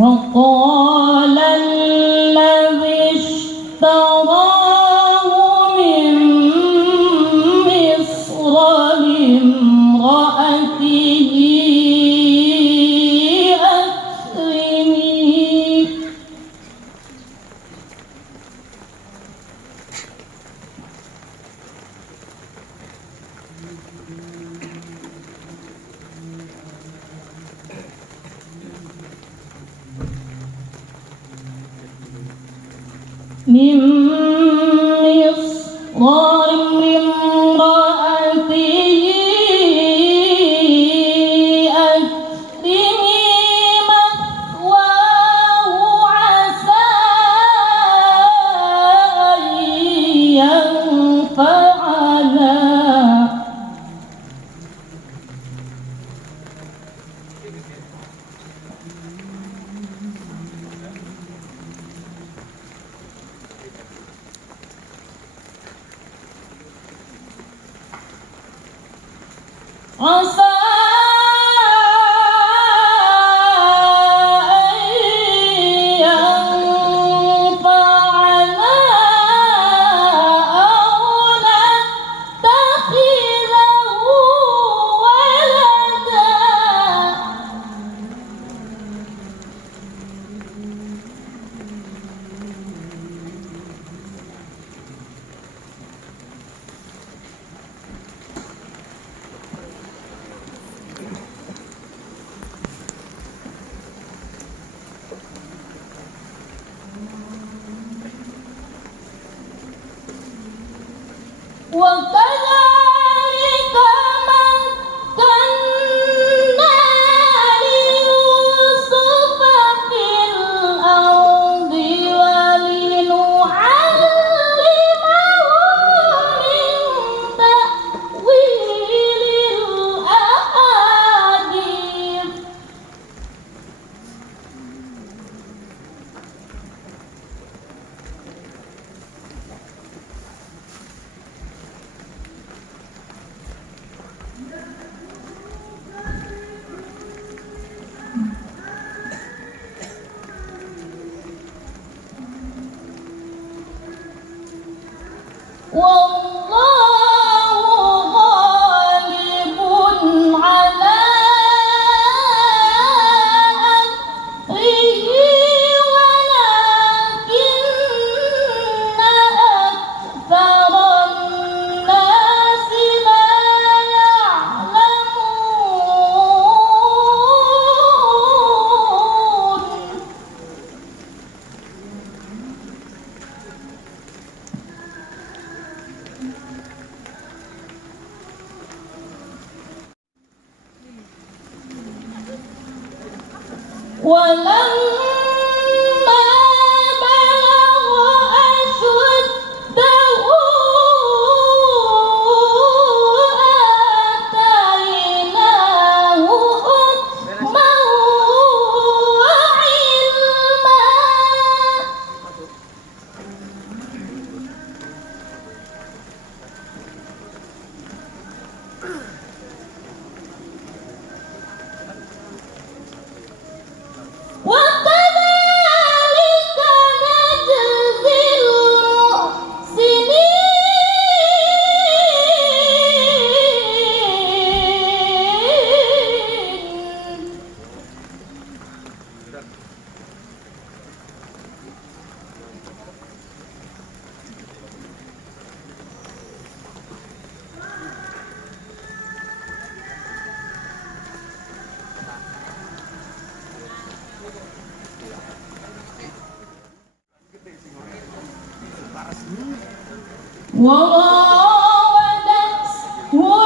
وقال الذي اشتراه من مصر لامرأته أكرمي من مصر لامرأته أكرمي مثواه عسى أن ينفعنا عسى أن ينفعنا أو نتخذه ولدا وكذلك مكنا ليوسف في الأرض ولنعلمه من تأويل الأحاديث والله غالب على أمره ولكن أكثر الناس لا يعلمون ولما بلغ أشده آتيناه حكما وعلما وكذلك وراودته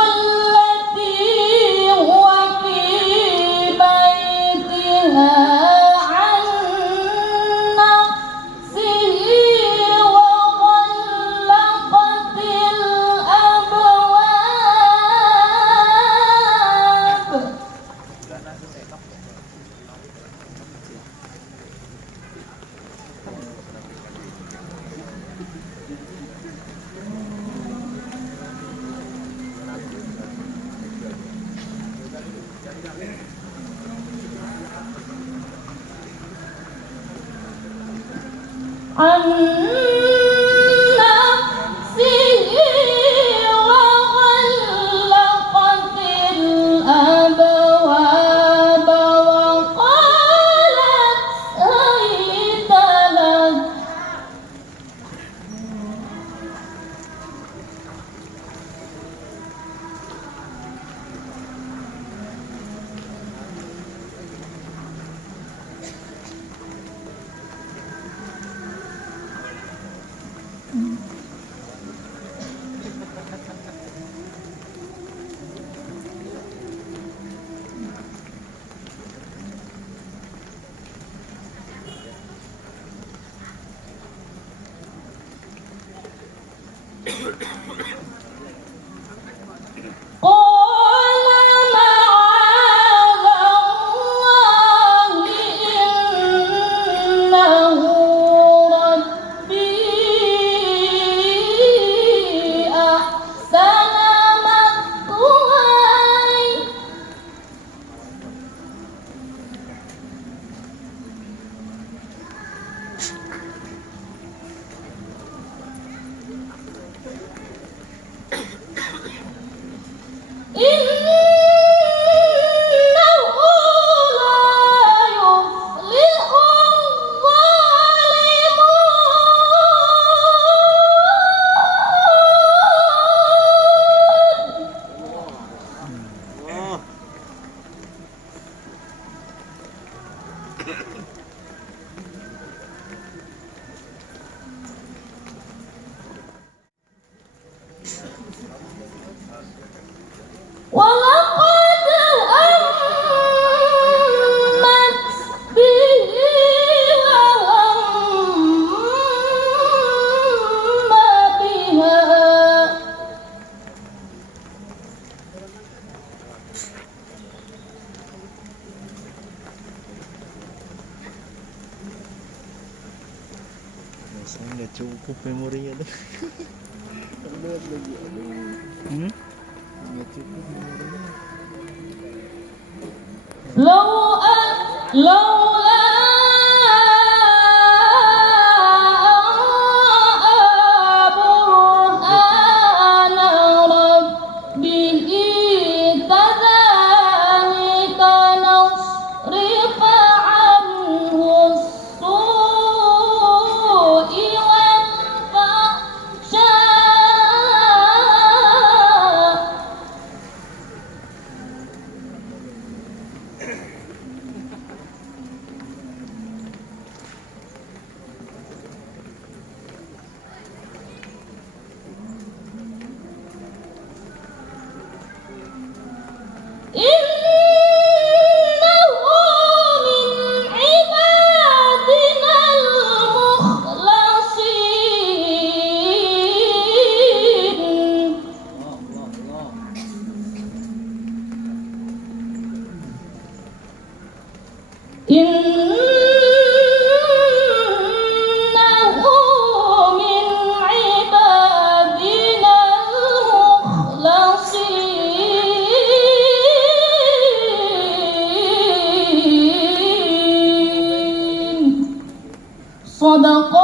التي هو في بيتها عن نفسه وغلقت الأبواب. عن نفسه وغلقت الأبواب وقالت هيت لك. قال معاذ الله إنه ربي أحسن مثواي. إنه لا يفلح الظالمون. ولقد همت به وهم بها. Masa nggak cukup memorinya tuh. Lihat lagi, aduh. Nggak cukup memorinya. لولا برهان ربه كذلك نصرف عنه السوء والفحشاء. إنه من عبادنا المخلصين. إنه من عبادنا المخلصين. صدق